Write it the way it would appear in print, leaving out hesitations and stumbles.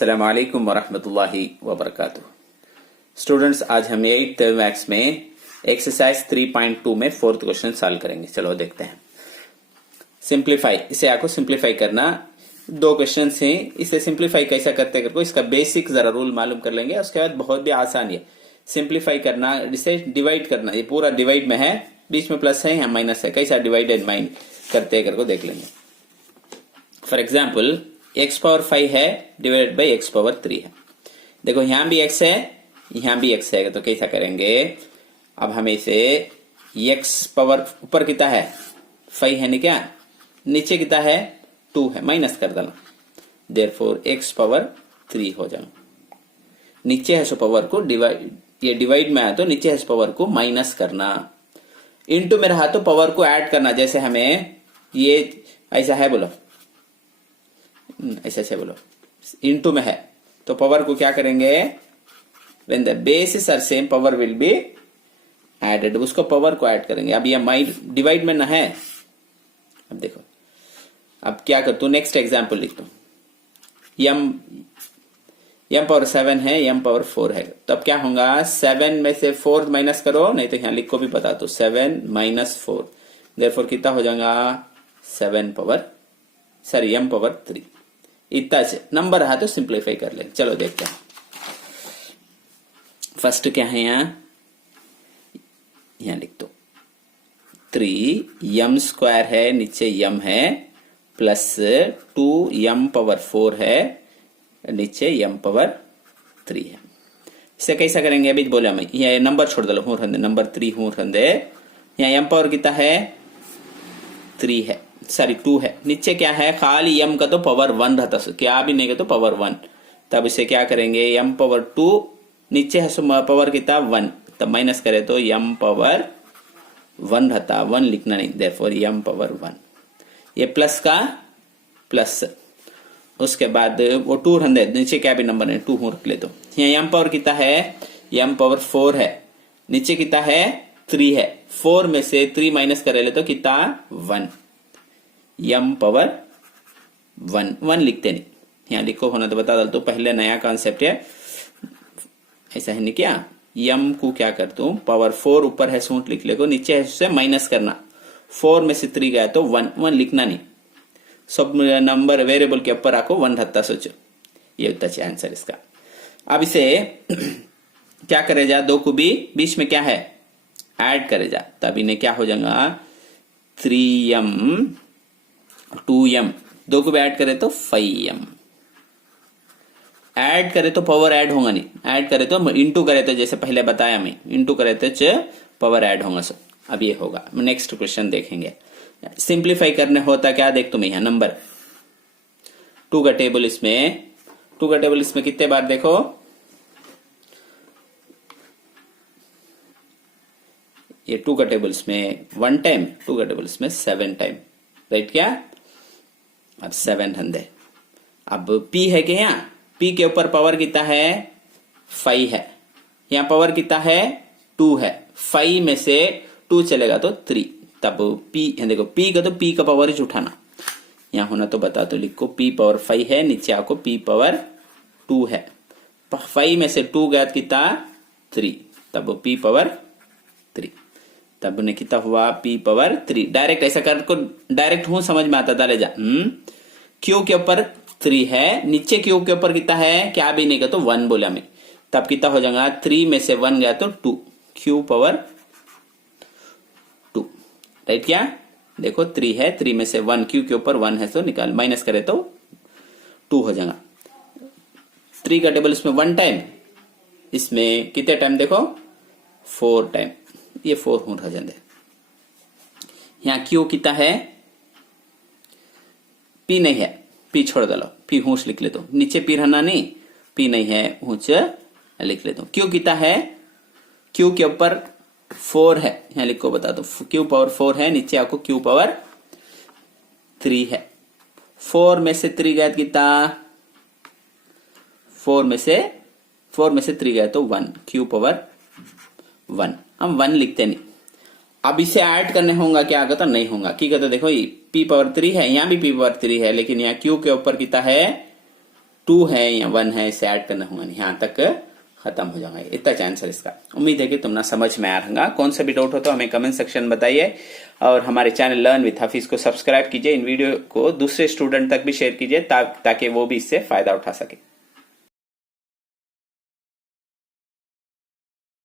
अस्सलाम वालेकुम वरहमतुल्लाहि वबरकातुह। स्टूडेंट्स, आज हम 8th मैथ्स में एक्सरसाइज 3.2 में 4th क्वेश्चन सॉल्व करेंगे। चलो देखते हैं। सिंप्लीफाई, इसे आपको सिंप्लीफाई करना। दो क्वेश्चन हैं, इसे सिंप्लीफाई कैसा करते करके इसका बेसिक जरा रूल मालूम कर लेंगे। उसके बाद बहुत भी आसान है सिंप्लीफाई करना, इसे डिवाइड करना। ये पूरा डिवाइड में है, बीच में प्लस है या माइनस है, कैसा डिवाइड एंड माइंड करते करके देख लेंगे। फॉर एग्जाम्पल x पावर 5 है डिवाइडेड बाई x पावर 3 है। देखो यहां भी x है, यहां भी x है, तो कैसा करेंगे। अब हमें इसे x पावर ऊपर कितना है 5 है नहीं क्या, नीचे कितना है 2 है, माइनस कर देना। देयरफॉर x पावर 3 हो जाएगा। नीचे है सो पावर को डिवाइड, ये डिवाइड में आया तो नीचे है पावर को माइनस करना। इनटू में रहा तो पावर को ऐड करना। जैसे हमें ये ऐसा है, बोलो ऐसे बोलो, इनटू में है तो पावर को क्या करेंगे, when the basis are same power will be added, उसको पावर को ऐड करेंगे। अब ये माइंड डिवाइड में ना है। अब देखो, अब क्या कर तू, नेक्स्ट एग्जांपल लिख दो। m पावर 7 है, m पावर 4 है, तो अब क्या होगा, 7 में से 4 माइनस करो, नहीं तो यहां लिख को भी बता दो 7 माइनस 4, देयरफॉर कितना हो जाएगा m पावर 3। इतना से नंबर रहा तो सिंप्लीफाई कर ले। चलो देखते हैं। फर्स्ट क्या है, यहां लिख दो 3 m स्क्वायर है, नीचे m है, प्लस 2 m पावर 4 है, नीचे m पावर 3 है। इसे कैसा करेंगे, अभी बोला मैं, ये नंबर छोड़ दो, हूं रंदे नंबर 3 हूं रंदे। यहाँ m पावर कितना है 3 है, सॉरी 2 है। नीचे क्या है, खाली m का तो पावर 1 रहता, क्या भी नहीं का तो पावर 1। तब इसे क्या करेंगे, m पावर 2, नीचे है सो पावर कितना 1, तब माइनस करे तो m पावर 1 रहता, 1 लिखना नहीं, देयरफॉर m पावर 1। ये प्लस का प्लस, उसके बाद वो 2 रहने, नीचे क्या भी नंबर है 2 हो रख ले। तो यहाँ m पावर कितना है, m पावर 4 है, नीचे कितना है 3 है, 4 में से 3 माइनस करे ले तो कितना 1, m पावर 1 लिखते नहीं, यहाँ लिखो होना तो बता दल। तो पहले नया कॉन्सेप्ट है, ऐसा है नहीं क्या, m को क्या कर दो, पावर 4 ऊपर है सूट लिख ले को, नीचे है उससे माइनस करना। 4 में से 3 गया तो 1 लिखना नहीं, सब नंबर वेरिएबल के ऊपर आको 1 रहता, सोचो ये होता है आंसर इसका। अब इसे क्या करे जा, दो को भी बीच में क्या है ऐड करे जा, तब इन्हें क्या हो जाएगा 3m 2m, दो को भी ऐड करे तो 5m, ऐड करे तो पावर ऐड होगा नहीं, ऐड करे तो इंटू करे तो जैसे पहले बताया मैं, इंटू करे तो पावर ऐड होगा। सब अब ये होगा। नेक्स्ट क्वेश्चन देखेंगे। सिंप्लीफाई करने होता क्या, देख तुम यहाँ नंबर 2 का टेबल, इसमें 2 का टेबल इसमें कितने बार देखो, ये 2 का टेबल इसमें 1 टाइम, 2 का टेबल इसमें 7 टाइम, राइट क्या। अब 7 हंदे, अब p है कि यहाँ p के ऊपर पावर कितना है 5 है, यहाँ पावर कितना है 2 है, 5 में से 2 चलेगा तो 3, तब p देखो p का तो p का पावर ही उठाना, यहाँ होना तो बता तो लिखो p पावर 5 है, नीचे आपको p पावर 2 है, 5 में से 2 गया कितना 3, तब p पावर 3, तब उन्हें कितना हुआ p पावर 3। डायरेक्ट ऐसा कर को डायरेक्ट हूं समझ में आता था, ले जा। q के ऊपर 3 है, नीचे q के ऊपर कितना है, क्या भी नहीं का तो 1 बोला मैं, तब कितना हो जाएगा 3 में से 1 गया तो 2, q पावर 2, राइट क्या। देखो 3 है, 3 में से 1, q के ऊपर 1 है तो निकाल, माइनस करे तो 2 हो जाएगा। 3 का टेबल इसमें 1 टाइम, इसमें कितने टाइम देखो 4 टाइम, ये 4 हो रह जाते। यहाँ क्यू कितना है, पी नहीं है, पी छोड़ दो, पी हूस लिख ले दो, नीचे पी रहना नहीं, पी नहीं है हूच लिख ले दो। क्यू कितना है, क्यू के ऊपर 4 है, यहाँ लिखो बता दो, क्यू पावर 4 है, नीचे आपको क्यू पावर 3 है, 4 में से 3 गया कितना, 4 में से 3 गया तो 1, क्यू पावर 1, हम 1 लिखते नहीं। अब इसे ऐड करने होगा, क्या कहता नहीं होगा, की कहता देखो p पावर 3 है, यहाँ भी p पावर 3 है, लेकिन यहाँ q के ऊपर कितना है 2 है या 1 है इसे ऐड करना होगा, यहाँ तक खत्म हो जाएगा। इतना आंसर इसका। उम्मीद है कि तुमने समझ में आ रहा। कौन सा भी डाउट हो तो हमें कमेंट सेक्शन में बताइए और हमारे चैनल लर्न विद हाफिज को सब्सक्राइब कीजिए। इन वीडियो को दूसरे स्टूडेंट तक भी शेयर कीजिए ताकि वो भी इससे फायदा उठा सके।